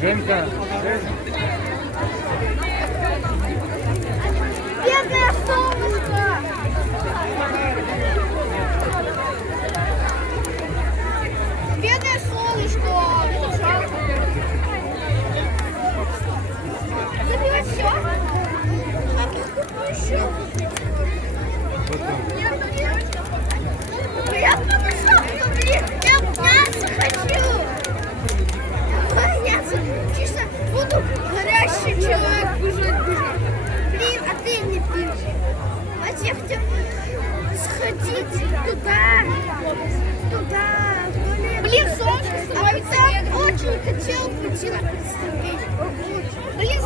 Женька, Бедное солнышко! Бедное солнышко! Забивать все? А какую еще? Я побежал, блин! Я мясо хочу! Мясо! Чисто буду горящий человек бежать. Блин, а ты не пьешь. А я хотел сходить туда, блин, солнышко становится. Я очень хотел пойти на представление. Блин,